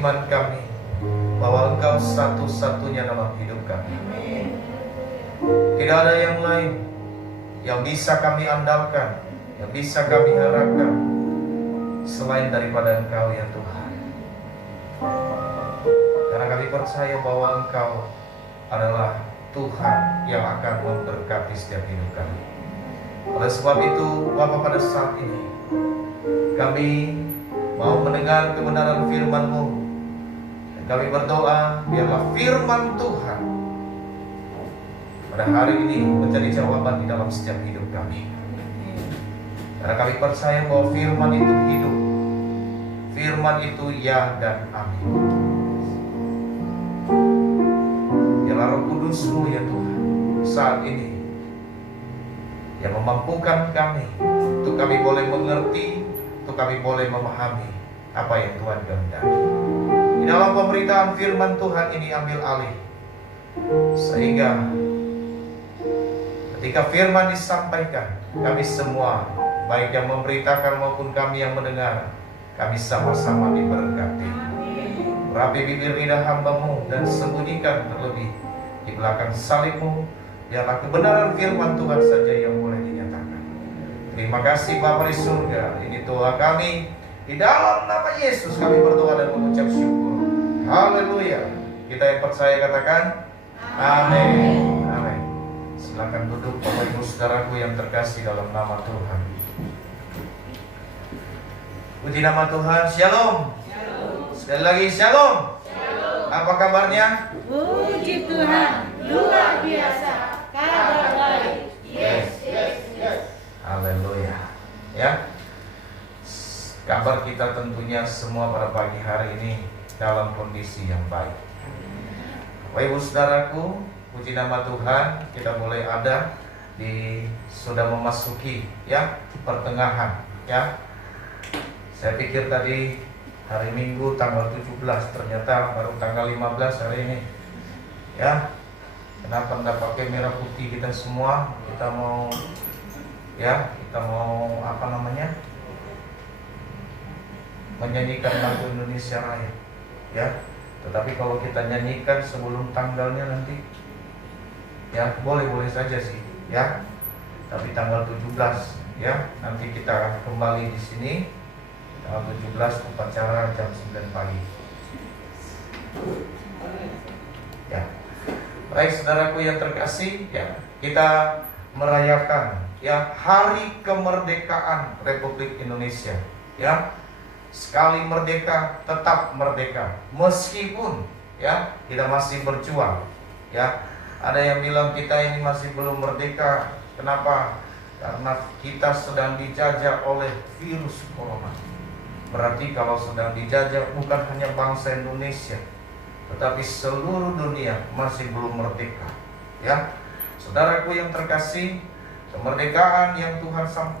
iman kami bahwa Engkau satu-satunya dalam hidup kami. Tidak ada yang lain yang bisa kami andalkan, yang bisa kami harapkan selain daripada Engkau ya Tuhan. Karena kami percaya bahwa Engkau adalah Tuhan yang akan memberkati setiap hidup kami. Oleh sebab itu, Bapa, pada saat ini kami mau mendengar kebenaran firman-Mu, dan kami berdoa biarlah firman Tuhan pada hari ini menjadi jawaban di dalam setiap hidup kami. Karena kami percaya bahwa firman itu hidup, firman itu ya dan amin. Biarlah Roh Kudus-Mu ya Tuhan saat ini yang memampukan kami untuk kami boleh mengerti, untuk kami boleh memahami apa yang Tuhan kehendaki. Di dalam pemberitaan firman Tuhan ini ambil alih, sehingga ketika firman disampaikan, kami semua, baik yang memberitakan maupun kami yang mendengar, kami sama-sama diberkati. Rapi bibir lidah hamba-Mu dan sembunyikan terlebih di belakang salib-Mu, biarlah kebenaran firman Tuhan saja yang boleh dinyatakan. Terima kasih Bapa di surga. Ini doa kami, di dalam nama Yesus kami berdoa dan mengucap syukur. Haleluya. Kita yang percaya katakan amin. Amin. Silakan duduk Bapak Ibu Saudaraku yang terkasih dalam nama Tuhan. Puji nama Tuhan. Shalom. Sekali lagi shalom. Apa kabarnya? Puji Tuhan, luar biasa, kabar baik. Yes. Haleluya. Ya. Kabar kita tentunya semua pada pagi hari ini dalam kondisi yang baik. Bapak Ibu Saudaraku, puji nama Tuhan, kita boleh ada sudah memasuki ya pertengahan ya. Saya pikir tadi hari Minggu tanggal 17, ternyata baru tanggal 15 hari ini. Ya. Kenapa enggak pakai merah putih kita semua? Kita mau apa namanya? Menyanyikan lagu Indonesia Raya. Ya. Tetapi kalau kita nyanyikan sebelum tanggalnya nanti ya boleh-boleh saja sih, ya. Tapi tanggal 17 ya, nanti kita kembali di sini. Tanggal 17 upacara jam 9 pagi. Ya. Baik saudaraku yang terkasih, ya, kita merayakan ya hari kemerdekaan Republik Indonesia, ya. Sekali merdeka tetap merdeka, meskipun ya kita masih berjuang, ya. Ada yang bilang kita ini masih belum merdeka. Kenapa? Karena kita sedang dijajah oleh virus corona. Berarti kalau sedang dijajah bukan hanya bangsa Indonesia, tetapi seluruh dunia masih belum merdeka. Ya, saudaraku yang terkasih, kemerdekaan yang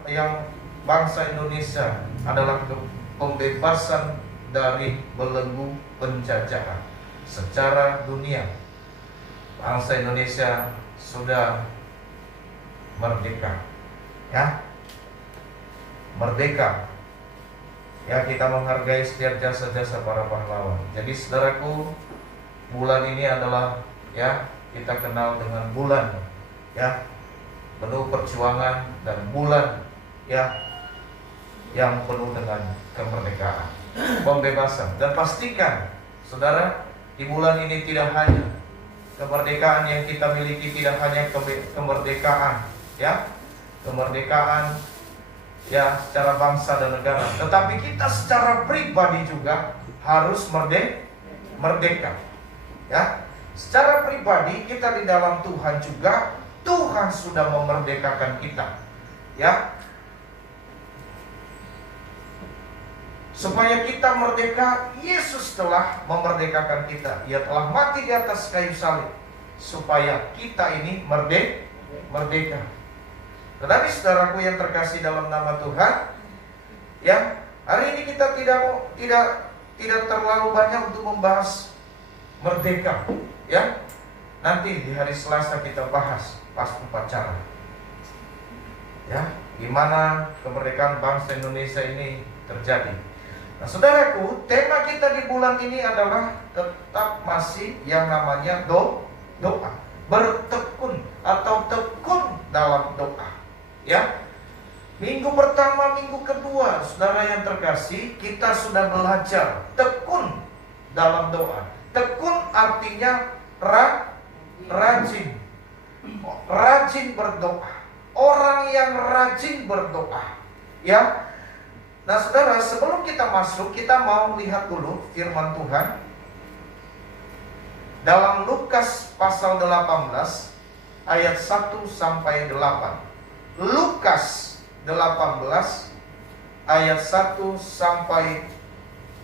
yang bangsa Indonesia adalah pembebasan dari belenggu penjajahan secara dunia. Bangsa Indonesia sudah merdeka, ya, merdeka. Ya, kita menghargai setiap jasa-jasa para pahlawan. Jadi saudaraku, bulan ini adalah ya kita kenal dengan bulan ya penuh perjuangan, dan bulan ya yang penuh dengan kemerdekaan, pembebasan. Dan pastikan saudara, di bulan ini tidak hanya kemerdekaan yang kita miliki, tidak hanya kemerdekaan ya, kemerdekaan ya secara bangsa dan negara, tetapi kita secara pribadi juga harus merdeka. Ya, secara pribadi kita di dalam Tuhan juga, Tuhan sudah memerdekakan kita. Ya, supaya kita merdeka, Yesus telah memerdekakan kita. Ia telah mati di atas kayu salib supaya kita ini merdeka. Tetapi saudaraku yang terkasih dalam nama Tuhan, ya, hari ini kita tidak terlalu banyak untuk membahas merdeka, ya. Nanti di hari Selasa kita bahas pas upacara, ya, gimana kemerdekaan bangsa Indonesia ini terjadi. Nah, saudaraku, tema kita di bulan ini adalah tetap masih yang namanya doa. Bertekun atau tekun dalam doa. Ya. Minggu pertama, minggu kedua, saudara yang terkasih, kita sudah belajar tekun dalam doa. Tekun artinya rajin. Rajin berdoa. Orang yang rajin berdoa. Ya. Nah, saudara, sebelum kita masuk, kita mau lihat dulu firman Tuhan dalam Lukas pasal 18 ayat 1 sampai 8. Lukas 18 ayat 1 sampai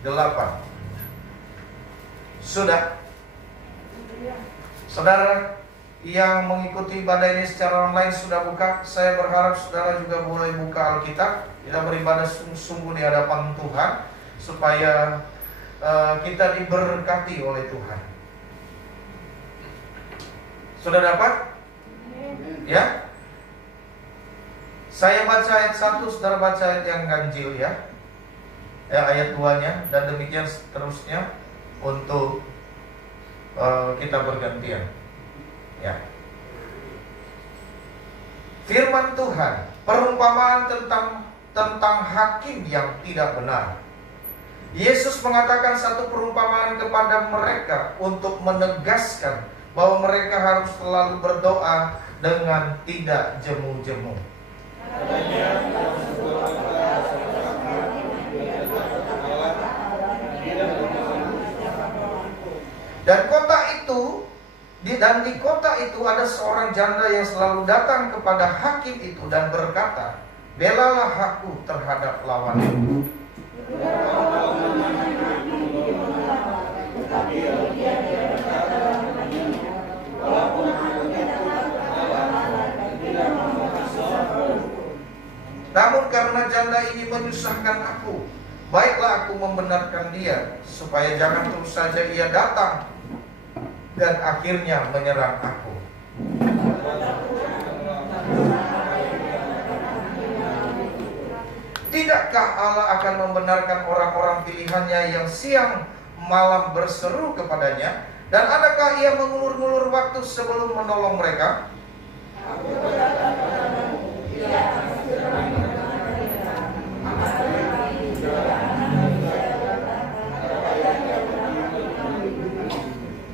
8. Sudah? Saudara yang mengikuti ibadah ini secara online sudah buka. Saya berharap saudara juga boleh buka Alkitab. Kita beribadah sungguh-sungguh di hadapan Tuhan supaya kita diberkati oleh Tuhan. Sudah dapat? Ya? Saya baca ayat 1, saudara baca ayat yang ganjil ya. Ayat 2-nya dan demikian seterusnya untuk kita bergantian. Ya. Firman Tuhan, perumpamaan tentang hakim yang tidak benar. Yesus mengatakan satu perumpamaan kepada mereka untuk menegaskan bahwa mereka harus selalu berdoa dengan tidak jemu-jemu. Dan di kota itu ada seorang janda yang selalu datang kepada hakim itu dan berkata, "Belalah aku terhadap lawanku." Namun karena janda ini menyusahkan aku, baiklah aku membenarkan dia, supaya jangan terus saja ia datang dan akhirnya menyerang aku. Tidakkah Allah akan membenarkan orang-orang pilihannya yang siang malam berseru kepadanya? Dan adakah ia mengulur-ngulur waktu sebelum menolong mereka?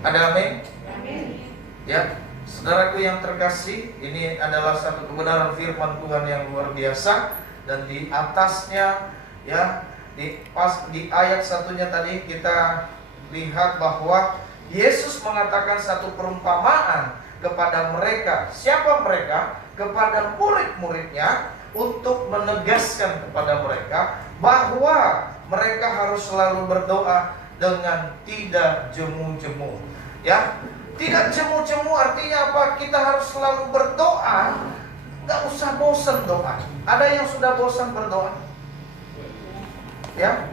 Ada amin? Ya, saudaraku yang terkasih, ini adalah satu kebenaran firman Tuhan yang luar biasa. Dan di atasnya, ya, di ayat satunya tadi kita lihat bahwa Yesus mengatakan satu perumpamaan kepada mereka. Siapa mereka? Kepada murid-muridnya, untuk menegaskan kepada mereka bahwa mereka harus selalu berdoa dengan tidak jemu-jemu. Ya, tidak jemu-jemu artinya apa? Kita harus selalu berdoa. Gak usah bosan doa. Ada yang sudah bosan berdoa? Ya.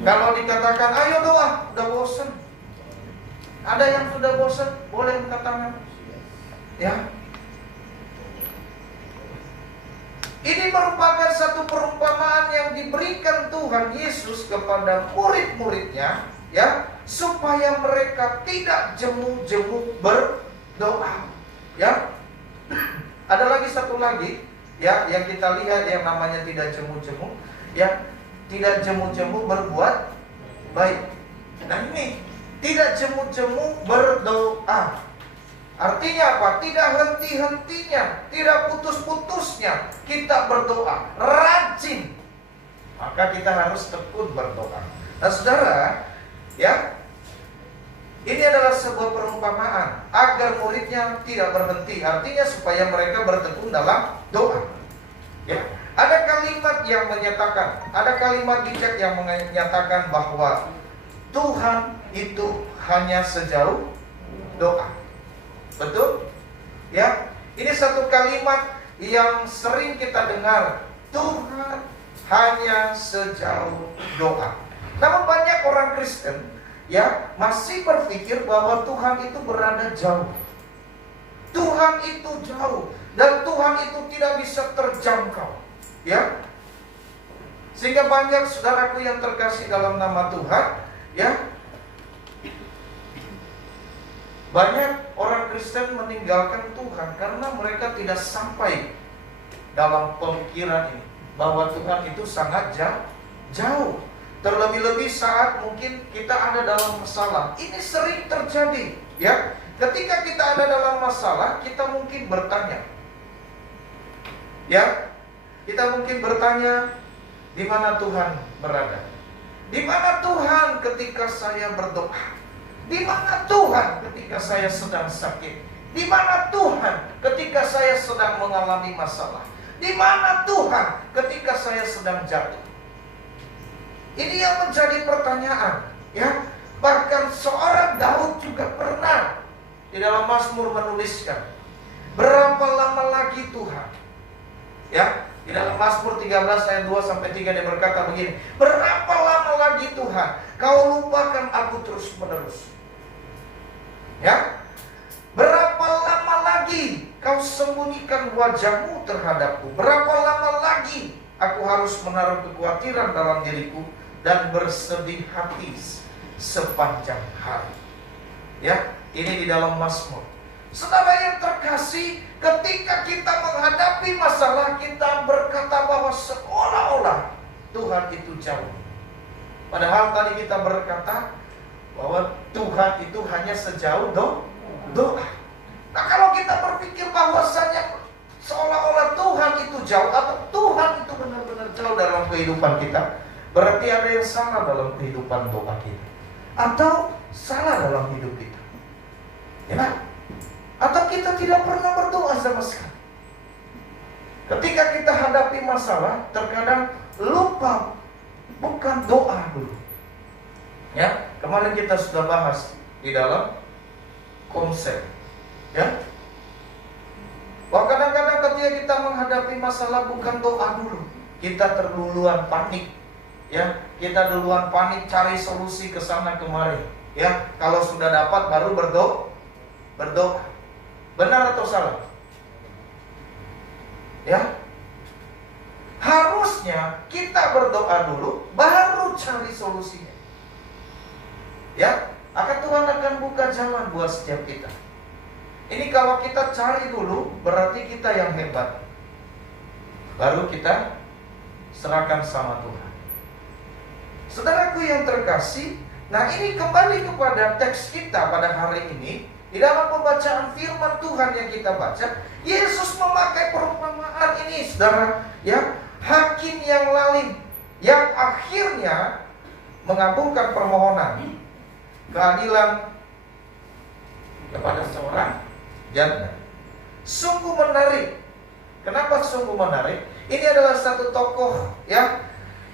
Kalau dikatakan ayo doa, udah bosan. Ada yang sudah bosan? Boleh angkat tangan. Ya. Ini merupakan satu perumpamaan yang diberikan Tuhan Yesus kepada murid-muridnya, ya, supaya mereka tidak jemu-jemu berdoa. Ya. Ada lagi satu lagi, ya, yang kita lihat yang namanya tidak jemu-jemu, ya, tidak jemu-jemu berbuat baik. Nah ini tidak jemu-jemu berdoa. Artinya apa? Tidak henti-hentinya, tidak putus-putusnya kita berdoa, rajin. Maka kita harus tekun berdoa. Nah saudara, ya, ini adalah sebuah perumpamaan agar muridnya tidak berhenti. Artinya supaya mereka bertekun dalam doa. Ya, ada kalimat yang menyatakan, ada kalimat bijak yang menyatakan bahwa Tuhan itu hanya sejauh doa. Betul? Ya, ini satu kalimat yang sering kita dengar. Tuhan hanya sejauh doa. Namun banyak orang Kristen, ya, masih berpikir bahwa Tuhan itu berada jauh. Tuhan itu jauh dan Tuhan itu tidak bisa terjangkau. Ya. Sehingga banyak saudaraku yang terkasih dalam nama Tuhan, ya, banyak orang Kristen meninggalkan Tuhan karena mereka tidak sampai dalam pemikiran ini bahwa Tuhan itu sangat jauh. Terlebih-lebih saat mungkin kita ada dalam masalah. Ini sering terjadi, ya. Ketika kita ada dalam masalah, kita mungkin bertanya, ya, kita mungkin bertanya, di mana Tuhan berada? Di mana Tuhan ketika saya berdoa? Di mana Tuhan ketika saya sedang sakit? Di mana Tuhan ketika saya sedang mengalami masalah? Di mana Tuhan ketika saya sedang jatuh? Ini yang menjadi pertanyaan, ya. Bahkan seorang Daud juga pernah di dalam Mazmur menuliskan, berapa lama lagi Tuhan? Ya, di dalam Mazmur 13 ayat 2 sampai 3 dia berkata begini, berapa lama lagi Tuhan kau lupakan aku terus menerus? Ya, berapa lama lagi kau sembunyikan wajahmu terhadapku? Berapa lama lagi aku harus menaruh kekhawatiran dalam diriku dan bersedih hati sepanjang hari? Ya, ini di dalam Mazmur. Saudara yang terkasih, ketika kita menghadapi masalah, kita berkata bahwa seolah-olah Tuhan itu jauh. Padahal tadi kita berkata bahwa Tuhan itu hanya sejauh doa. Nah, kalau kita berpikir bahwasanya seolah-olah Tuhan itu jauh atau Tuhan itu benar-benar jauh dalam kehidupan kita, berarti ada yang salah dalam kehidupan doa kita, atau salah dalam hidup kita, ya, atau kita tidak pernah berdoa sama sekali. Ketika kita hadapi masalah, terkadang lupa bukan doa dulu. Ya, kemarin kita sudah bahas di dalam konsep, ya, bahwa kadang-kadang ketika kita menghadapi masalah bukan doa dulu, kita terduluan panik, ya, kita duluan panik cari solusi ke sana kemari, ya. Kalau sudah dapat baru berdoa. Benar atau salah? Ya, harusnya kita berdoa dulu baru cari solusinya. Ya, Tuhan akan buka jalan buat setiap kita. Ini kalau kita cari dulu, berarti kita yang hebat. Baru kita serahkan sama Tuhan. Saudaraku yang terkasih, nah ini kembali kepada teks kita pada hari ini. Di dalam pembacaan firman Tuhan yang kita baca, Yesus memakai perumpamaan ini, saudara, ya, hakim yang lalim, yang akhirnya mengabulkan permohonan keadilan kepada seorang janda. Sungguh menarik. Kenapa sungguh menarik? Ini adalah satu tokoh, ya,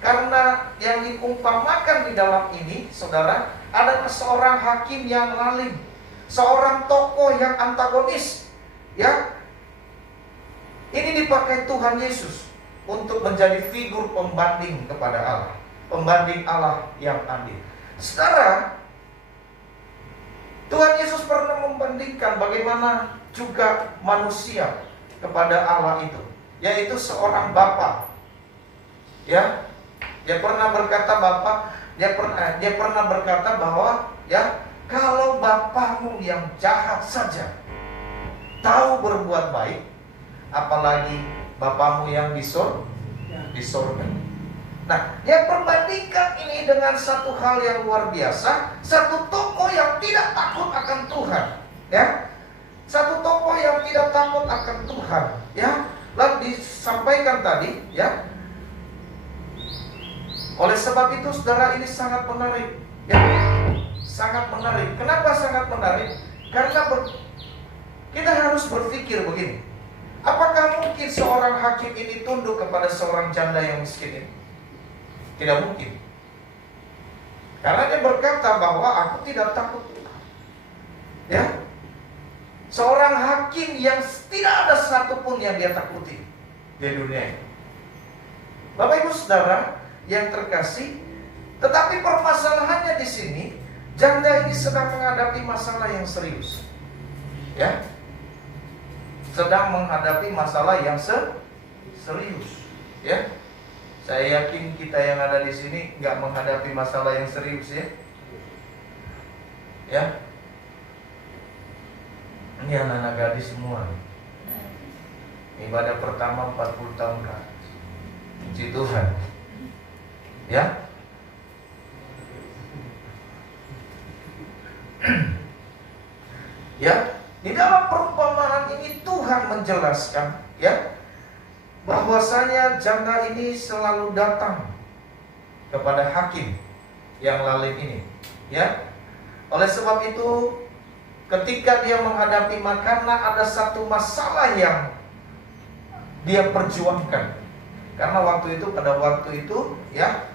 karena yang diumpamakan di dalam ini, saudara, adalah seorang hakim yang lalim, seorang tokoh yang antagonis, ya. Ini dipakai Tuhan Yesus untuk menjadi figur pembanding kepada Allah, pembanding Allah yang adil. Saudara, Tuhan Yesus pernah membandingkan bagaimana juga manusia kepada Allah itu, yaitu seorang bapa. Ya, dia pernah berkata dia pernah berkata bahwa, ya, kalau bapamu yang jahat saja tahu berbuat baik, apalagi bapamu yang di surga. Nah, dia perbandingkan ini dengan satu hal yang luar biasa, satu tokoh yang tidak takut akan Tuhan, ya, satu tokoh yang tidak takut akan Tuhan, ya. Lalu disampaikan tadi, ya. Oleh sebab itu, saudara, ini sangat menarik, ya, sangat menarik. Kenapa sangat menarik? Karena kita harus berpikir begini. Apakah mungkin seorang hakim ini tunduk kepada seorang janda yang miskin ini? Tidak mungkin. Karena dia berkata bahwa aku tidak takut Tuhan. Ya, seorang hakim yang tidak ada satupun yang dia takuti di dunia ini. Bapak Ibu Saudara yang terkasih, tetapi permasalahannya di sini, janda ini sedang menghadapi masalah yang serius. Ya, sedang menghadapi masalah yang serius. Ya, Saya yakin kita yang ada di sini nggak menghadapi masalah yang serius ya. Ya, ini anak-anak gadis semua. Ibadah pertama 40 tahun kan. Puji Tuhan. Ya. Ya, di dalam perumpamaan ini Tuhan menjelaskan ya bahwasanya janda ini selalu datang kepada hakim yang lalim ini. Ya. Oleh sebab itu ketika dia menghadapi makanan ada satu masalah yang dia perjuangkan. Karena pada waktu itu ya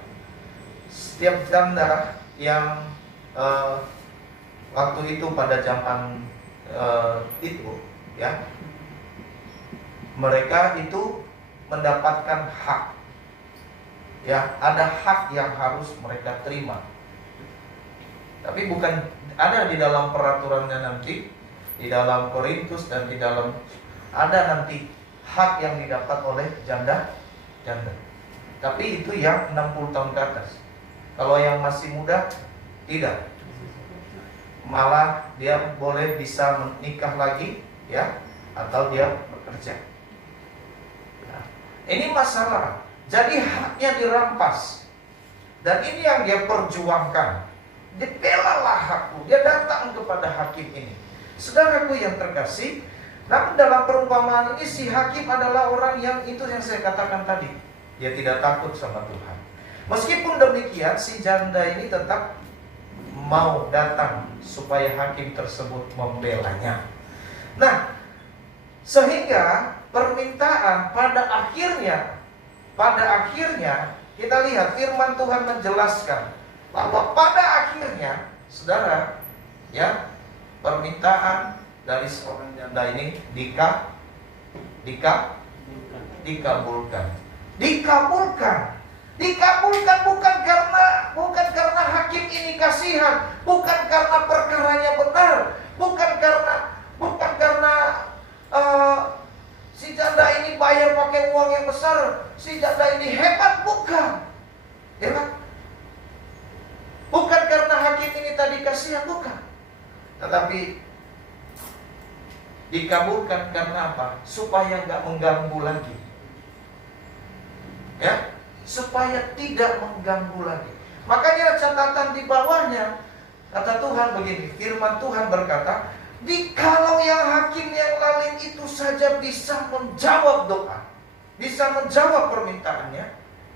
setiap janda yang waktu itu pada zaman itu ya mereka itu mendapatkan hak. Ya, ada hak yang harus mereka terima. Tapi bukan ada di dalam peraturannya nanti, di dalam Korintus dan di dalam ada nanti hak yang didapat oleh janda. Tapi itu yang 60 tahun ke atas. Kalau yang masih muda tidak. Malah dia boleh bisa menikah lagi ya atau dia bekerja. Nah, ini masalah. Jadi haknya dirampas. Dan ini yang dia perjuangkan. Dibelalah hakku. Dia datang kepada hakim ini. Saudaraku yang terkasih, namun dalam perumpamaan ini si hakim adalah orang yang itu yang saya katakan tadi. Dia tidak takut sama Tuhan. Meskipun demikian si janda ini tetap mau datang supaya hakim tersebut membelanya. Nah, sehingga permintaan pada akhirnya kita lihat firman Tuhan menjelaskan bahwa pada akhirnya saudara ya permintaan dari seorang janda ini dikabulkan bukan karena hakim ini kasihan, bukan karena perkaranya benar, bukan karena si janda ini bayar pakai uang yang besar, si janda ini hebat, bukan. Ya kan? Bukan karena hakim ini tadi kasihan, bukan. Tetapi dikabulkan karena apa? Supaya nggak mengganggu lagi. Ya, supaya tidak mengganggu lagi. Makanya catatan di bawahnya kata Tuhan begini, firman Tuhan berkata, kalau yang hakim yang lalim itu saja bisa menjawab doa, bisa menjawab permintaannya.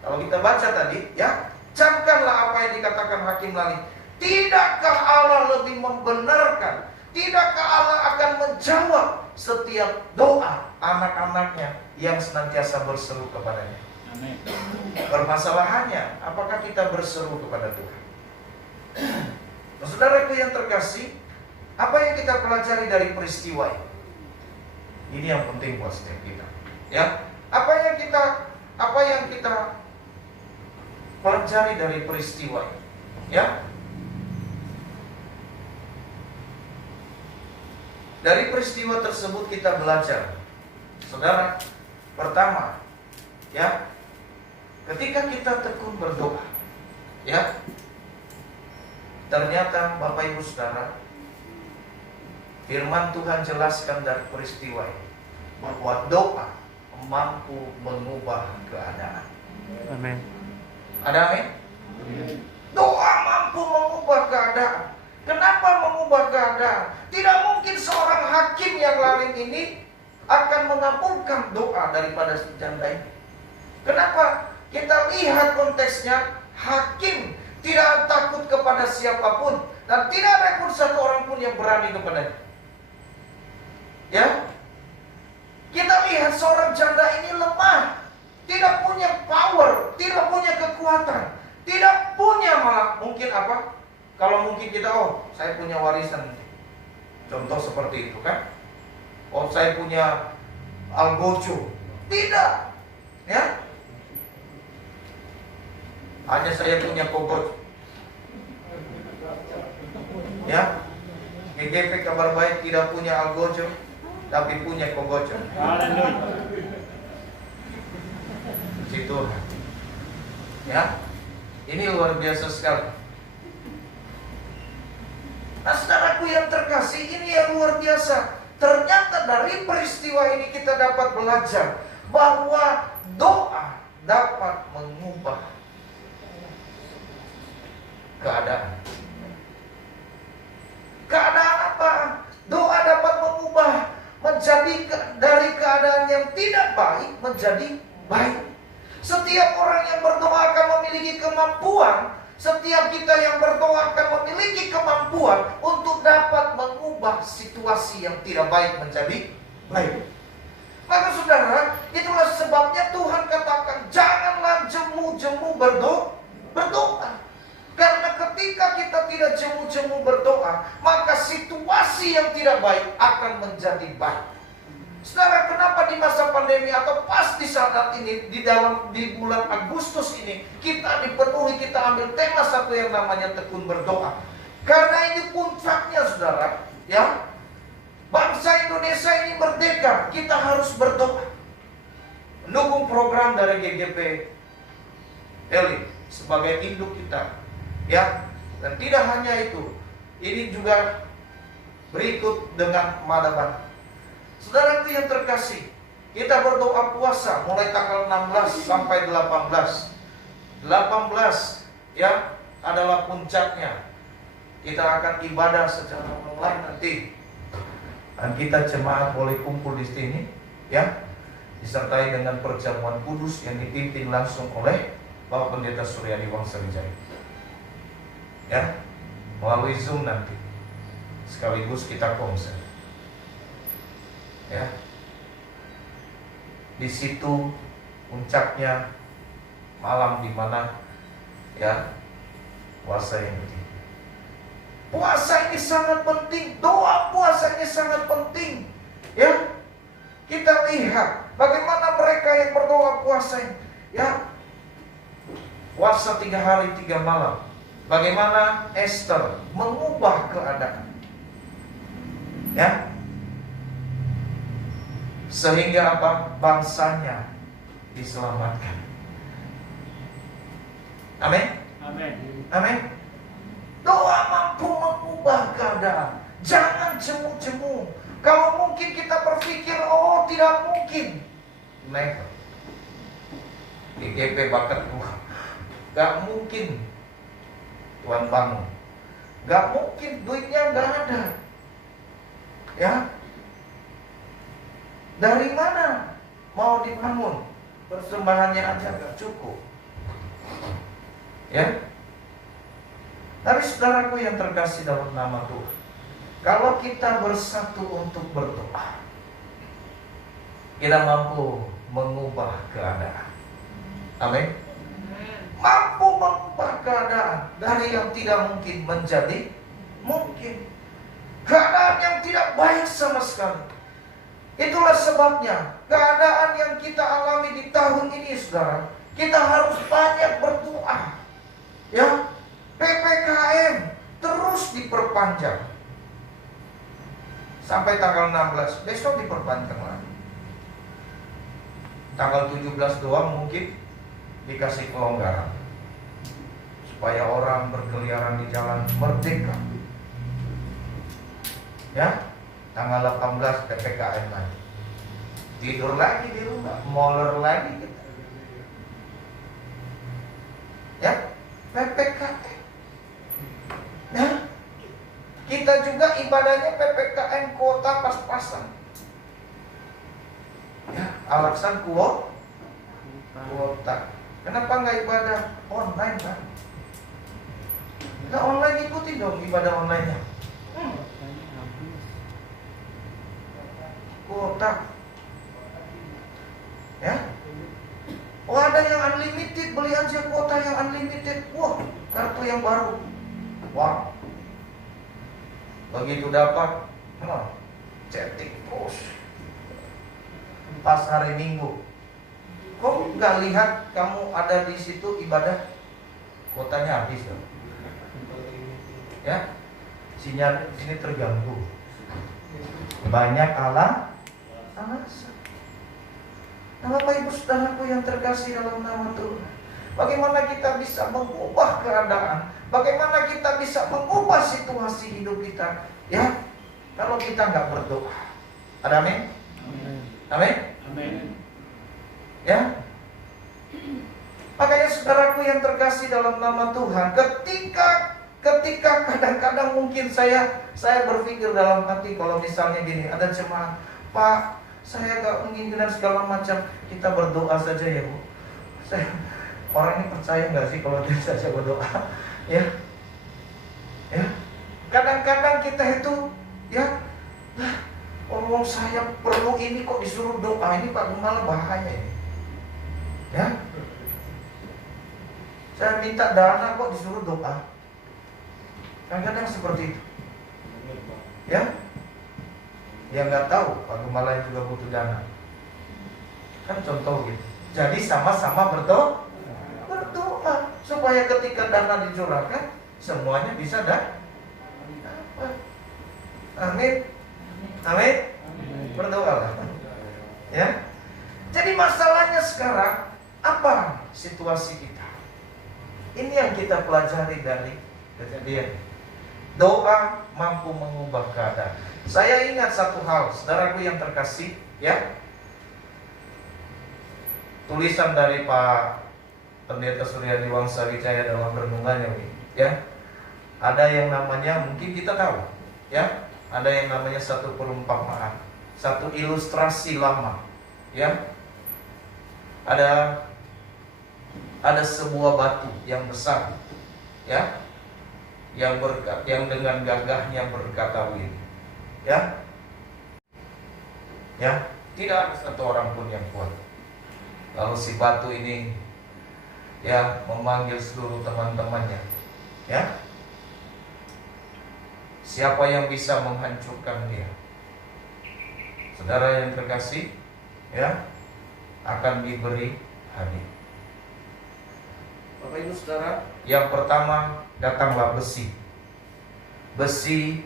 Kalau kita baca tadi, ya, camkanlah apa yang dikatakan hakim lalim. Tidakkah Allah lebih membenarkan? Tidakkah Allah akan menjawab setiap doa anak-anaknya yang senantiasa berseru kepadanya? Amin. Permasalahannya, apakah kita berseru kepada Tuhan? Saudaraku yang terkasih, apa yang kita pelajari dari peristiwa ini? Ini yang penting buat setiap kita. Ya, apa yang kita pelajari dari peristiwa ini? Ya, dari peristiwa tersebut kita belajar, saudara. Pertama, ya, ketika kita tekun berdoa, ya, ternyata Bapak Ibu Saudara, firman Tuhan jelaskan dari peristiwa ini bahwa doa mampu mengubah keadaan. Amin. Ada amin? Doa mampu mengubah keadaan. Kenapa mengubah keadaan? Tidak mungkin seorang hakim yang lalim ini akan mengabulkan doa daripada si janda ini. Kenapa? Kita lihat konteksnya, hakim tidak takut kepada siapapun dan tidak ada pun satu orang pun yang berani kepadanya. Ya, kita lihat seorang janda ini lemah, tidak punya power, tidak punya kekuatan, tidak punya malah mungkin apa? Kalau mungkin kita, saya punya warisan, contoh seperti itu kan? Saya punya algojo, tidak, ya? Hanya saya punya kogot, ya? GGP Kabar Baik tidak punya algojo, tapi punya kogojo. Haleluya. Puji Tuhan. Ya, ini luar biasa sekali. Nah, saudaraku yang terkasih, ini yang luar biasa. Ternyata dari peristiwa ini kita dapat belajar bahwa doa dapat mengubah keadaan. Keadaan apa? Doa dapat mengubah menjadi dari keadaan yang tidak baik menjadi baik. Setiap orang yang berdoa akan memiliki kemampuan. Setiap kita yang berdoa akan memiliki kemampuan untuk dapat mengubah situasi yang tidak baik menjadi baik. Maka saudara, itulah sebabnya Tuhan katakan janganlah jemu-jemu berdoa. Karena ketika kita tidak jemu-jemu berdoa, maka situasi yang tidak baik akan menjadi baik. Saudara, kenapa di masa pandemi atau pas di saat ini di bulan Agustus ini kita dipenuhi, kita ambil tema satu yang namanya tekun berdoa. Karena ini puncaknya, saudara, ya. Bangsa Indonesia ini merdeka, kita harus berdoa. Mendukung program dari GGP Eli sebagai induk kita, ya. Dan tidak hanya itu, ini juga berikut dengan Madaban. Saudaraku yang terkasih, kita berdoa puasa mulai tanggal 16 sampai 18. 18 ya adalah puncaknya. Kita akan ibadah secara online nanti. Dan kita jemaat boleh kumpul di sini, ya, disertai dengan perjamuan kudus yang dipimpin langsung oleh Bapak Pendeta Suryadi Wangsawijaya. Ya, melalui Zoom nanti. Sekaligus kita konser. Ya, di situ puncaknya malam di mana ya puasa yang penting. Puasa ini sangat penting, doa puasa ini sangat penting. Ya, kita lihat bagaimana mereka yang berdoa puasa ini, ya, puasa 3 hari 3 malam. Bagaimana Esther mengubah keadaan, ya. Sehingga apa? Bangsanya diselamatkan. Amin. Amin. Amin. Doa mampu mengubah keadaan. Jangan jemu-jemu. Kalau mungkin kita berpikir, oh tidak mungkin. Never. GGP bakat Tuhan. Gak mungkin Tuhan bangun. Gak mungkin, duitnya gak ada. Ya. Dari mana mau dibangun? Persembahannya aja gak cukup. Ya. Tapi saudaraku yang terkasih dalam nama Tuhan, kalau kita bersatu untuk berdoa, kita mampu mengubah keadaan. Amin. Mampu mengubah keadaan dari yang tidak mungkin menjadi mungkin. Keadaan yang tidak baik sama sekali. Itulah sebabnya keadaan yang kita alami di tahun ini, saudara, kita harus banyak berdoa. Ya, PPKM terus diperpanjang sampai tanggal 16. Besok diperpanjang lagi. Tanggal 17 doang mungkin dikasih kelonggaran supaya orang berkeliaran di jalan merdeka. Ya. Tanggal 18 PPKM lagi. Tidur lagi di rumah, moler lagi kita. Ya, PPKM. Ya. Kita juga ibadahnya PPKM kuota pas-pasan. Ya, alasan kuota. Kenapa nggak ibadah online, kan? Nah, online ikuti dong ibadah online-nya. Kuota, ya. Oh, ada yang unlimited, beli aja kuota yang unlimited. Wah, kartu yang baru. Wah, begitu dapat, chatting terus. Pas hari Minggu, kok nggak lihat kamu ada di situ ibadah? Kuotanya habis loh. Ya, sinyal di sini terganggu. Banyak alasan. Nah, Bapak Ibu Saudaraku yang terkasih dalam nama Tuhan, Bagaimana kita bisa mengubah keadaan? Bagaimana kita bisa mengubah situasi hidup kita? Ya, kalau kita nggak berdoa. Ada amin? Amin? Amin. Ya. Makanya saudaraku yang terkasih dalam nama Tuhan, ketika kadang-kadang mungkin saya berpikir dalam hati, kalau misalnya gini, ada jemaat, Pak, saya gak menginginkan segala macam, kita berdoa saja ya Bu. Orang ini percaya gak sih kalau dia saja berdoa? Ya, ya. Kadang-kadang kita itu, ya, ngomong saya perlu ini kok disuruh doa, ini Pak Gembala bahaya ini. Ya, saya minta dana kok disuruh doa. Kadang-kadang seperti itu. Ya, dia nggak tahu Pak Gembala juga butuh dana. Kan contoh gitu. Jadi sama-sama berdoa supaya ketika dana dicurahkan semuanya bisa dapat. Amin. Amin. Berdoalah. Ya. Jadi masalahnya sekarang apa situasi kita? Ini yang kita pelajari dari kejadian. Doa mampu mengubah keadaan. Saya ingat satu hal, saudaraku yang terkasih, ya. Tulisan dari Pak Pendeta Suryadi Wangsa Wijaya dalam renungannya, ya. Ada yang namanya, mungkin kita tahu, ya. Ada yang namanya satu perumpamaan, satu ilustrasi lama, ya. Ada sebuah batu yang besar, ya, yang dengan gagahnya berkata begini, ya, tidak ada satu orang pun yang kuat. Lalu si batu ini, ya, memanggil seluruh teman-temannya, ya, siapa yang bisa menghancurkan dia? Saudara yang terkasih, ya, akan diberi hadiah. Bapak Ibu Saudara, yang pertama datanglah besi. Besi,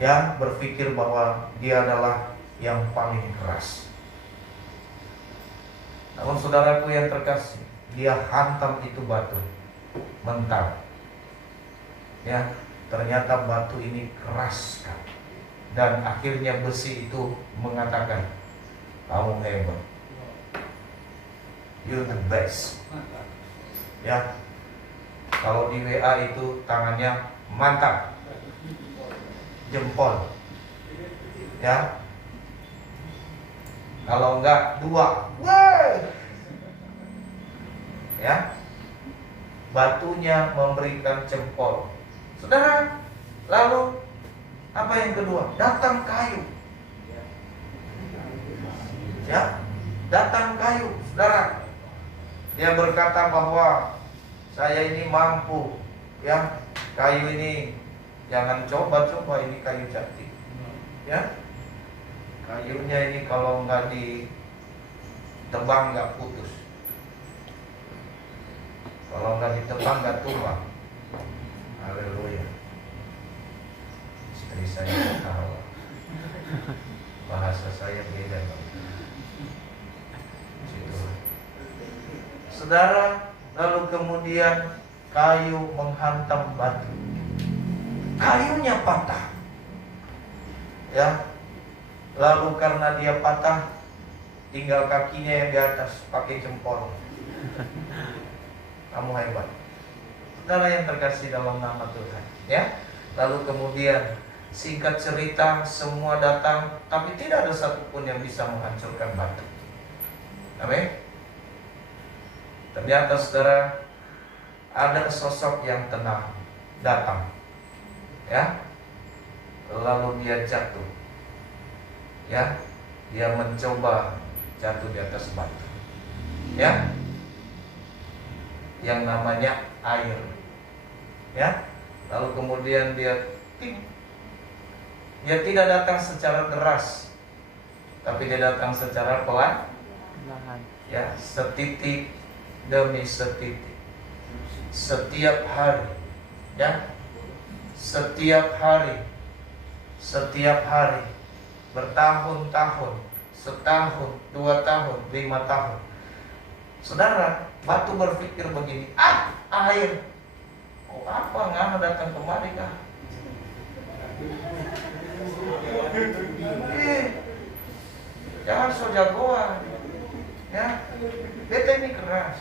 ya, berpikir bahwa dia adalah yang paling keras. Namun saudaraku yang terkasih, dia hantam itu batu mentah. Ya, ternyata batu ini keras sekali. Dan akhirnya besi itu mengatakan, kamu hebat, you're the best. Ya, kalau di WA itu tangannya mantap, jempol, ya. Kalau enggak 2, wah, ya. Batunya memberikan jempol. Saudara, lalu apa yang kedua? Datang kayu, ya, datang kayu, saudara. Dia berkata bahwa saya ini mampu, ya, kayu ini jangan coba-coba, ini kayu jati, ya. Kayunya ini kalau nggak ditebang nggak putus, kalau nggak ditebang nggak tumbang. Haleluya. Istri saya ketawa, bahasa saya beda. Saudara, lalu kemudian kayu menghantam batu. Kayunya patah, ya. Lalu karena dia patah, tinggal kakinya yang di atas pakai jempol. Kamu hebat. Saudara yang terkasih dalam nama Tuhan, ya. Lalu kemudian singkat cerita semua datang, tapi tidak ada satupun yang bisa menghancurkan batu. Amin. Ternyata saudara, ada sosok yang tenang datang, ya. Lalu dia jatuh, ya. Dia mencoba jatuh di atas batu, ya, yang namanya air, ya. Lalu kemudian dia tidak datang secara deras, tapi dia datang secara pelan, ya, setitik demi setitik, setiap hari, ya, setiap hari, bertahun-tahun, setahun, 2 tahun, 5 tahun. Saudara, Batu berpikir begini, air. Oh apa ngana datang kemari kah? Jangan so jagoan. Ya, beta ini keras.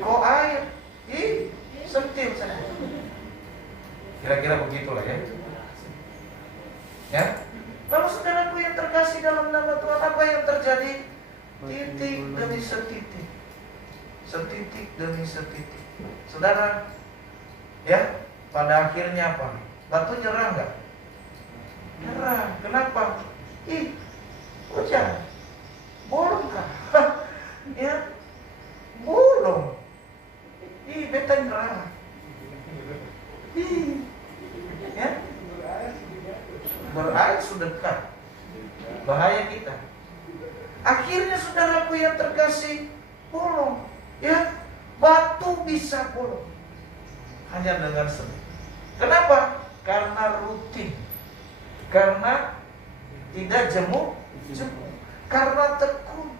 Kok air? Sentil saja. Kira-kira begitulah ya. Ya. Lalu saudaraku yang terkasih dalam nama Tuhan, apa yang terjadi? Titik demi setitik. Setitik demi setitik. Saudara, ya, pada akhirnya apa? Batu nyerah nggak? Nyerah. Kenapa? Hujan. Bolong kah? Ya, bolong. Beta nyerah. Ya, berair sudah dekat. Bahaya kita. Akhirnya saudaraku yang terkasih, bolong. Ya, batu bisa bolong hanya dengan seni. Kenapa? Karena rutin. Karena tidak jemu, karena tekun.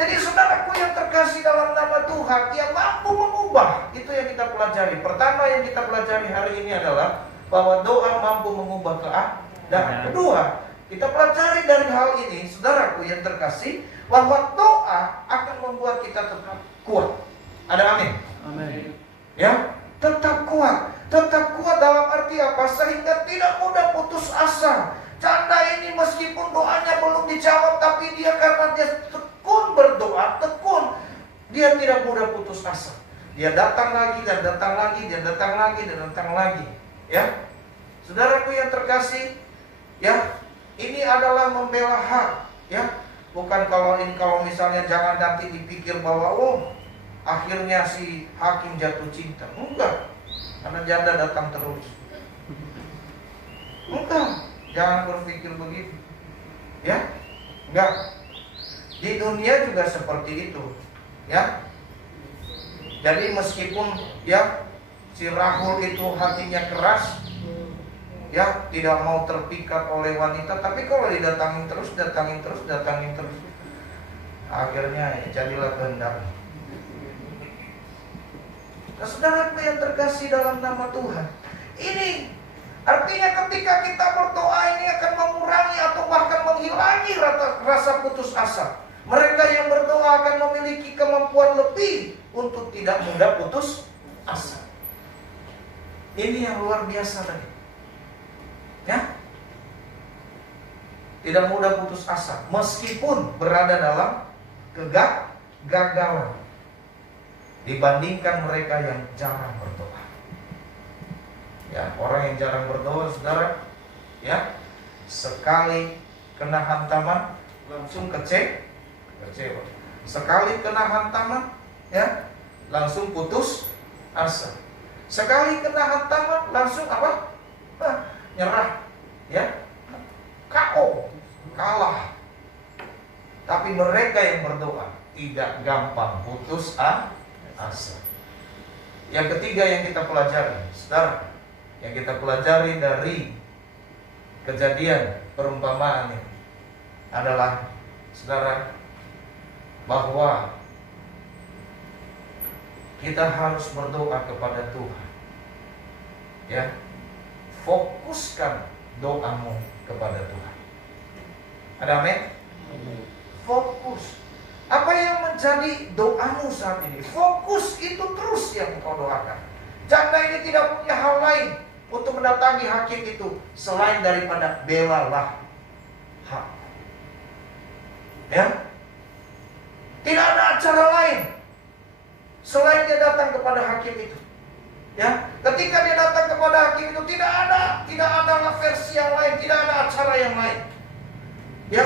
Jadi saudaraku yang terkasih dalam nama Tuhan, yang mampu mengubah. Itu yang kita pelajari. Pertama yang kita pelajari hari ini adalah bahwa doa mampu mengubah keadaan. Kedua, kita pelajari dari hal ini, saudaraku yang terkasih, bahwa doa akan membuat kita tetap kuat. Ada amin? Amin. Ya, tetap kuat. Tetap kuat dalam arti apa? Sehingga tidak mudah putus asa. Canda ini meskipun doanya belum dijawab, tapi dia karena dia tekun berdoa, tekun, dia tidak mudah putus asa. Dia datang lagi dan datang lagi, dia datang lagi dan datang lagi. Ya, saudaraku yang terkasih, ya, ini adalah membela hak. Ya, bukan kalau misalnya jangan nanti dipikir bahwa akhirnya si hakim jatuh cinta. Enggak, karena janda datang terus. Enggak. Jangan berpikir begitu. Ya, enggak. Di dunia juga seperti itu. Ya. Jadi meskipun ya si Rahul itu hatinya keras, ya tidak mau terpikat oleh wanita, tapi kalau didatangin terus, akhirnya ya, jadilah kehendak. Nah, saudaraku yang terkasih dalam nama Tuhan, ini artinya ketika kita berdoa ini akan mengurangi atau bahkan menghilangi rasa putus asa. Mereka yang berdoa akan memiliki kemampuan lebih untuk tidak mudah putus asa. Ini yang luar biasa tadi. Ya, tidak mudah putus asa meskipun berada dalam kegagalan dibandingkan mereka yang jarang berdoa. Ya, orang yang jarang berdoa, saudara, ya, sekali kena hantaman langsung kecewa. Sekali kena hantaman, ya, langsung putus asa. Sekali kena hantaman langsung apa? Nyerah, ya, KO, kalah. Tapi mereka yang berdoa tidak gampang putus asa. Yang ketiga yang kita pelajari, saudara, yang kita pelajari dari kejadian perumpamaan ini adalah, saudara, bahwa kita harus berdoa kepada Tuhan. Ya, fokuskan doamu kepada Tuhan. Ada amin? Fokus. Apa yang menjadi doamu saat ini? Fokus itu terus yang kau doakan. Janda ini tidak punya hal lain untuk mendatangi hakim itu selain daripada belalah hak. Ya, tidak ada cara lain selain dia datang kepada hakim itu. Ya, ketika dia datang kepada hakim itu tidak ada versi yang lain, tidak ada acara yang lain. Ya,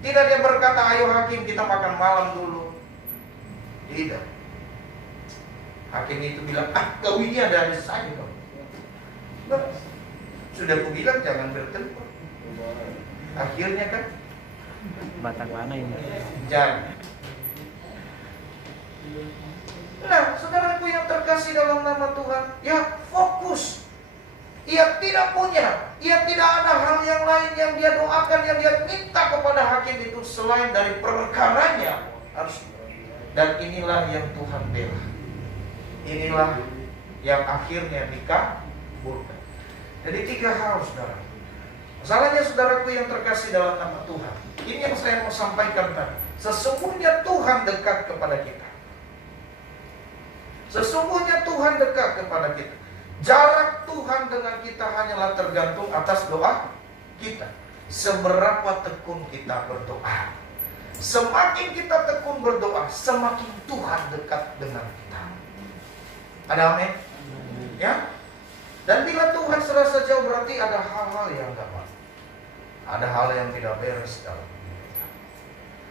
tidak dia berkata, ayo hakim kita makan malam dulu. Tidak. Hakim itu bilang, kau ini ada saja kau. Nah, sudah aku bilang jangan bertempur. Akhirnya kan Batang mana ini? jangan. Nah, saudaraku yang terkasih dalam nama Tuhan, ya fokus. Ia tidak punya, ia tidak ada hal yang lain yang dia doakan, yang dia minta kepada hakim itu selain dari perkaranya harus Dan inilah yang Tuhan bela. Inilah yang akhirnya dikabulkan. Jadi 3 hal, saudara. Masalahnya, saudaraku yang terkasih dalam nama Tuhan, ini yang saya mau sampaikan tadi. Sesungguhnya Tuhan dekat kepada kita. Sesungguhnya Tuhan dekat kepada kita. Jarak Tuhan dengan kita hanyalah tergantung atas doa kita. Seberapa tekun kita berdoa. Semakin kita tekun berdoa, semakin Tuhan dekat dengan kita. Ada amin? Ya? Dan bila Tuhan serasa jauh, berarti ada hal-hal yang enggak baik. Ada hal yang tidak beres dalam hidup kita.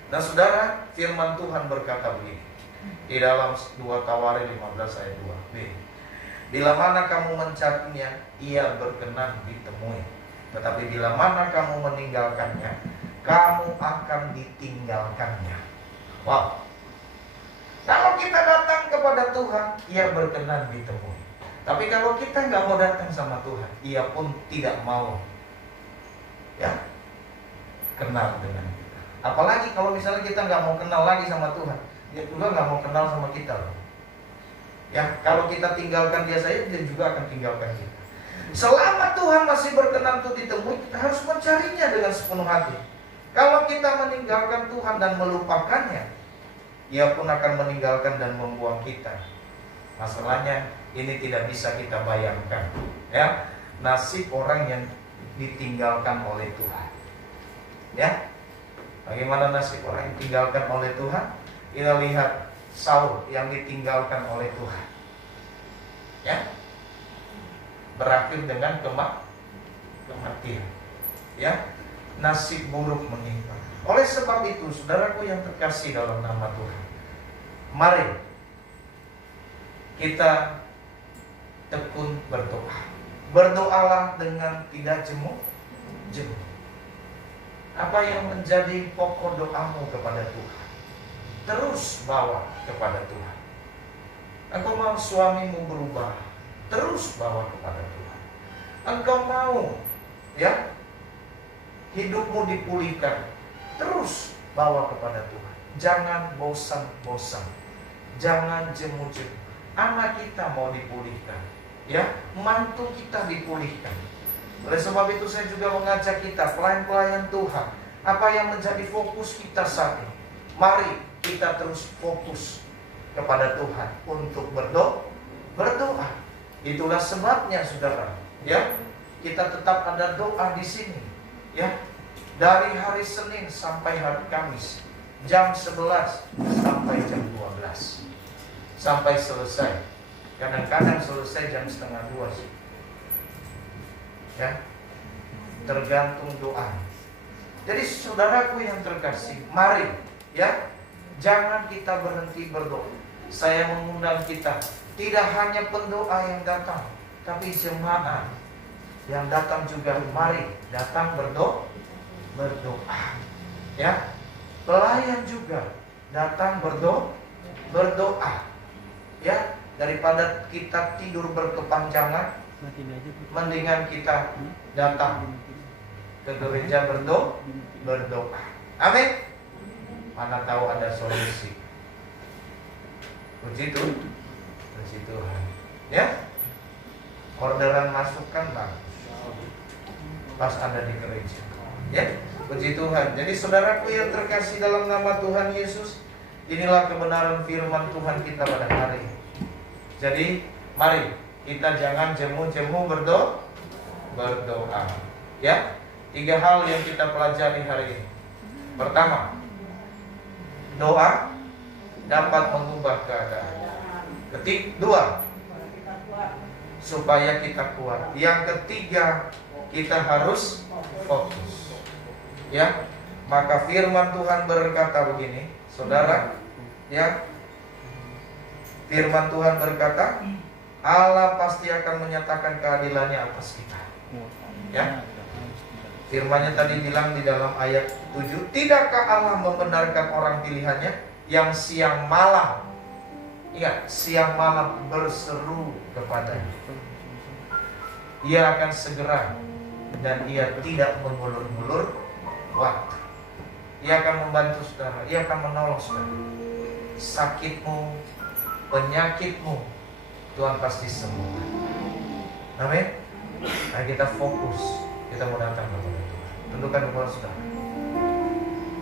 Nah, saudara, firman Tuhan berkata begini di dalam 2 Tawarin 15 ayat 2b. Bila mana kamu mencarinya, ia berkenan ditemui. Tetapi bila mana kamu meninggalkannya, kamu akan ditinggalkannya. Wow. Kalau kita datang kepada Tuhan, ia berkenan ditemui. Tapi kalau kita nggak mau datang sama Tuhan, ia pun tidak mau kenal dengan kita. Apalagi kalau misalnya kita nggak mau kenal lagi sama Tuhan, dia juga nggak mau kenal sama kita loh. Ya, kalau kita tinggalkan dia saja, dia juga akan tinggalkan kita. Selama Tuhan masih berkenan untuk ditemui, kita harus mencarinya dengan sepenuh hati. Kalau kita meninggalkan Tuhan dan melupakannya, ia pun akan meninggalkan dan membuang kita. Masalahnya ini tidak bisa kita bayangkan, ya, nasib orang yang ditinggalkan oleh Tuhan. Ya, bagaimana nasib orang yang ditinggalkan oleh Tuhan? Kita lihat Saul yang ditinggalkan oleh Tuhan, ya, berakhir dengan kematian. Ya, nasib buruk menimpa. Oleh sebab itu, saudaraku yang terkasih dalam nama Tuhan, mari kita tekun berdoa. Berdoalah dengan tidak jemu. Apa yang menjadi pokok doamu kepada Tuhan, terus bawa kepada Tuhan. Engkau mau suamimu berubah, terus bawa kepada Tuhan. Engkau mau, ya, hidupmu dipulihkan, terus bawa kepada Tuhan. Jangan bosan-bosan, jangan jemu-jemu. Anak kita mau dipulihkan, ya, mantu kita dipulihkan. Oleh sebab itu saya juga mengajak kita, pelayan-pelayan Tuhan, apa yang menjadi fokus kita saat ini? Mari kita terus fokus kepada Tuhan untuk berdoa. Itulah sebabnya, saudara, ya, kita tetap ada doa di sini, ya, dari hari Senin sampai hari Kamis, jam 11 sampai jam 12. Sampai selesai. Kadang-kadang selesai jam 1:30 sih. Ya, tergantung doa. Jadi saudaraku yang terkasih, mari, ya, jangan kita berhenti berdoa. Saya mengundang kita, tidak hanya pendoa yang datang, tapi jemaat yang datang juga, mari datang berdoa. Ya, pelayan juga datang berdoa. Ya, daripada kita tidur berkepanjangan, mendingan kita datang ke gereja berdoa. Amin. Mana tahu ada solusi. Puji Tuhan. Ya, orderan masukkan bagus pas ada di gereja. Ya, puji Tuhan. Jadi saudaraku yang terkasih dalam nama Tuhan Yesus, inilah kebenaran firman Tuhan kita pada hari ini. Jadi mari kita jangan jemu-jemu berdoa. Ya, 3 hal yang kita pelajari hari ini. Pertama, doa dapat mengubah keadaan. Kedua, supaya kita kuat. Yang ketiga, kita harus fokus. Ya, maka firman Tuhan berkata begini, saudara, ya, firman Tuhan berkata, Allah pasti akan menyatakan keadilannya atas kita. Ya, firmannya tadi bilang di dalam ayat 7, tidakkah Allah membenarkan orang pilihannya yang siang malam, ingat, siang malam berseru kepadanya. Ia akan segera dan ia tidak mengulur-ngulur waktu. Ia akan membantu saudara, ia akan menolong saudara. sakitmu, penyakitmu, Tuhan pasti sembuhkan. Amin. Nah, kita fokus, kita mau datang kepada Tuhan. Tundukkan kepala saudara.